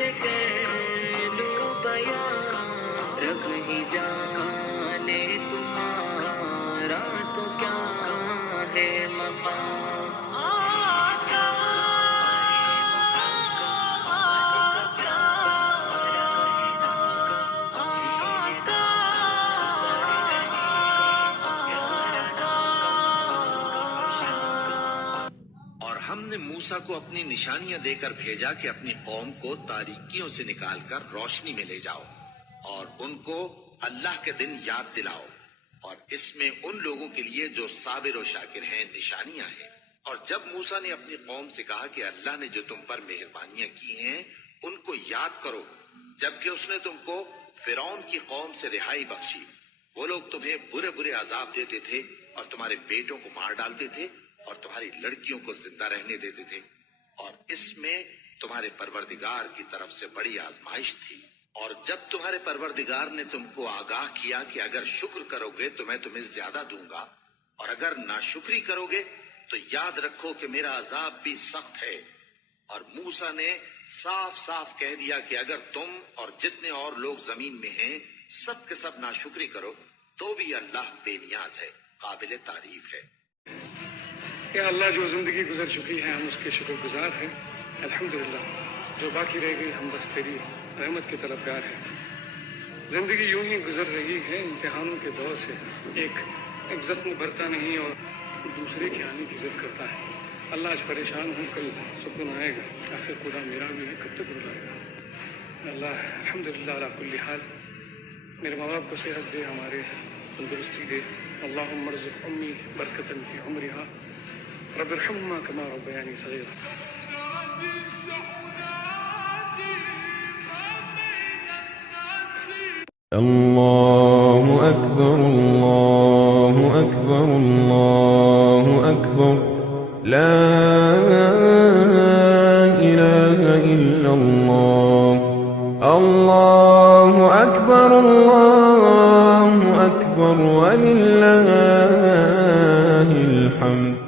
कैसे कर लो बयां, रब ही जाने तुम्हारा तो क्या है मकाम। हमने मूसा को अपनी निशानियां देकर भेजा कि अपनी कौम को तारीकियों से निकालकर रोशनी में ले जाओ और उनको अल्लाह के दिन याद दिलाओ, और इसमें उन लोगों के लिए जो साबिर और शाकिर हैं निशानियां हैं। और जब मूसा ने अपनी कौम से कहा कि अल्लाह ने जो तुम पर मेहरबानियां की हैं उनको याद करो, जबकि उसने तुमको फिरौन की कौम से रिहाई बख्शी। वो लोग तुम्हें बुरे बुरे अजाब देते थे और तुम्हारे बेटों को मार डालते थे और तुम्हारी लड़कियों को जिंदा रहने देते थे, और इसमें तुम्हारे परवरदिगार की तरफ से बड़ी आजमाइश थी। और जब तुम्हारे परवरदिगार ने तुमको आगाह किया कि अगर शुक्र करोगे तो मैं तुम्हें ज्यादा दूंगा, और अगर नाशुक्री करोगे तो याद रखो कि मेरा अजाब भी सख्त है। और मूसा ने साफ साफ कह दिया कि अगर तुम और जितने और लोग जमीन में हैं सब के सब नाशुक्री करो तो भी अल्लाह बेनियाज है, काबिल तारीफ है। या अल्लाह, जो ज़िंदगी गुजर चुकी है हम उसके शुक्रगुजार हैं, अल्हम्दुलिल्लाह। जो बाकी रह गई हम बस तेरी रहमत के तलबगार हैं। ज़िंदगी यूं ही गुजर रही है इम्तिहानों के दौर से, एक जख्म भरता नहीं और दूसरे के आने की जिद करता है। अल्लाह, आज परेशान हूँ, कल सुकून आएगा, आखिर खुदा मेरा भी है, कब तक रुलाएगा। अल्लाह अल्हम्दुलिल्लाह अला कुल्ली हाल, मेरे माँ बाप को सेहत दे, हमारे तंदुरुस्ती दे। अल्लाहुम्मा अर्ज़ुक़ उम्मी बरकतन फ़ी उम्रिहा रब्बिरहम्हुमा कमा रब्बयानी सग़ीरा। अल्लाहु अकबर, अल्लाहु अकबर, अल्लाहु अकबर, ला इलाहा इल्लल्लाह, अल्लाहु अकबर, अल्लाहु अकबर, वलिल्लाहिल हम्द।